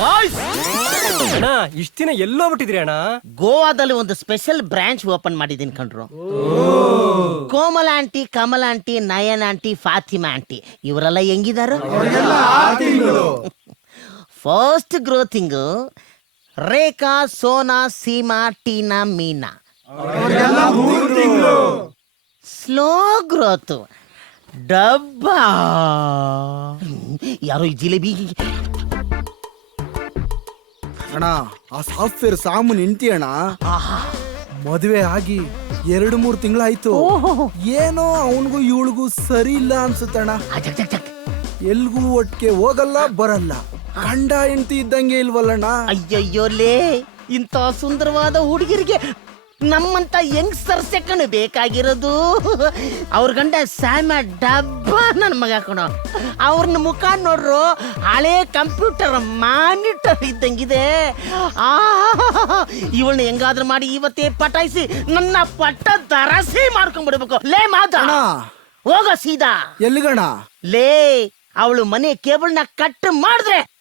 ಅಣ್ಣ ಇಷ್ಟ ದಿನ ಎಲ್ಲೋ ಬಿಟ್ಟಿದ್ರಿ ಅಣ್ಣ. ಗೋವಾದಲ್ಲಿ ಒಂದು ಸ್ಪೆಷಲ್ ಬ್ರಾಂಚ್ ಓಪನ್ ಮಾಡಿದೀನಿ ಕಣ್ರು. Komala aunty, Kamala aunty, Nayan aunty, Fatima aunty ಇವರೆಲ್ಲ ಹೆಂಗಿದಾರ? ಫಸ್ಟ್ ಗ್ರೋತಿಂಗ್ ರೇಖಾ, ಸೋನಾ, ಸೀಮಾ, ಟೀನಾ, ಮೀನಾ. ಸ್ಲೋ ಗ್ರೋತ್ ಡಬ್ಬಾ. ಯಾರೋ ಈ ಜಿಲೇಬಿ. ಅಣ್ಣ ಆ ಸಾಫ್ಟ್ವೇರ್ ಸಾಮೂನ್ ಇಂಟಿ ಅಣ್ಣ ಮದುವೆ ಆಗಿ 2-3 ತಿಂಗಳಾಯ್ತು. ಏನೋ ಅವನಿಗೂ ಇವಳಿಗೂ ಸರಿ ಇಲ್ಲ ಅನ್ಸುತ್ತಣ್ಣ. ಎಲ್ಗೂ ಒಟ್ಟಿಗೆ ಹೋಗಲ್ಲ ಬರಲ್ಲ. ಗಂಡ ಹೆಂಡತಿ ಇದ್ದಂಗೆ ಇಲ್ವಲ್ಲಣ್ಣ. ಅಯ್ಯಯ್ಯೋಲೇ, ಇಂಥ ಸುಂದರವಾದ ಹುಡುಗಿರಿಗೆ ನಮ್ಮಂತ ಯಂಗ್ಸ್ಟರ್ಸ್ ಕಣು ಬೇಕಾಗಿರೋದು. ಅವ್ರ ಗಂಡ ಸ್ಯಾಮ ಡಬ್ಬ ನನ್ನ ಮಗ ಕಣೋ. ಅವ್ರನ್ನ ಮುಖ ನೋಡ್ರು ಹಳೆ ಕಂಪ್ಯೂಟರ್ ಮಾನಿಟರ್ ಇದ್ದಂಗಿದೆ. ಇವಳನ್ನ ಹೆಂಗಾದ್ರೂ ಮಾಡಿ ಇವತ್ತೇ ಪಟಾಯಿಸಿ ನನ್ನ ಪಟ್ಟ ದರಸಿ ಮಾಡ್ಕೊಂಡ್ಬಿಡ್ಬೇಕು. ಲೇ ಮಾದ ಹೋಗ ಸೀದಾ. ಎಲ್ಲಿಗಣ? ಲೇ, ಅವಳು ಮನೆ ಕೇಬಲ್ನ ಕಟ್ ಮಾಡಿದ್ರೆ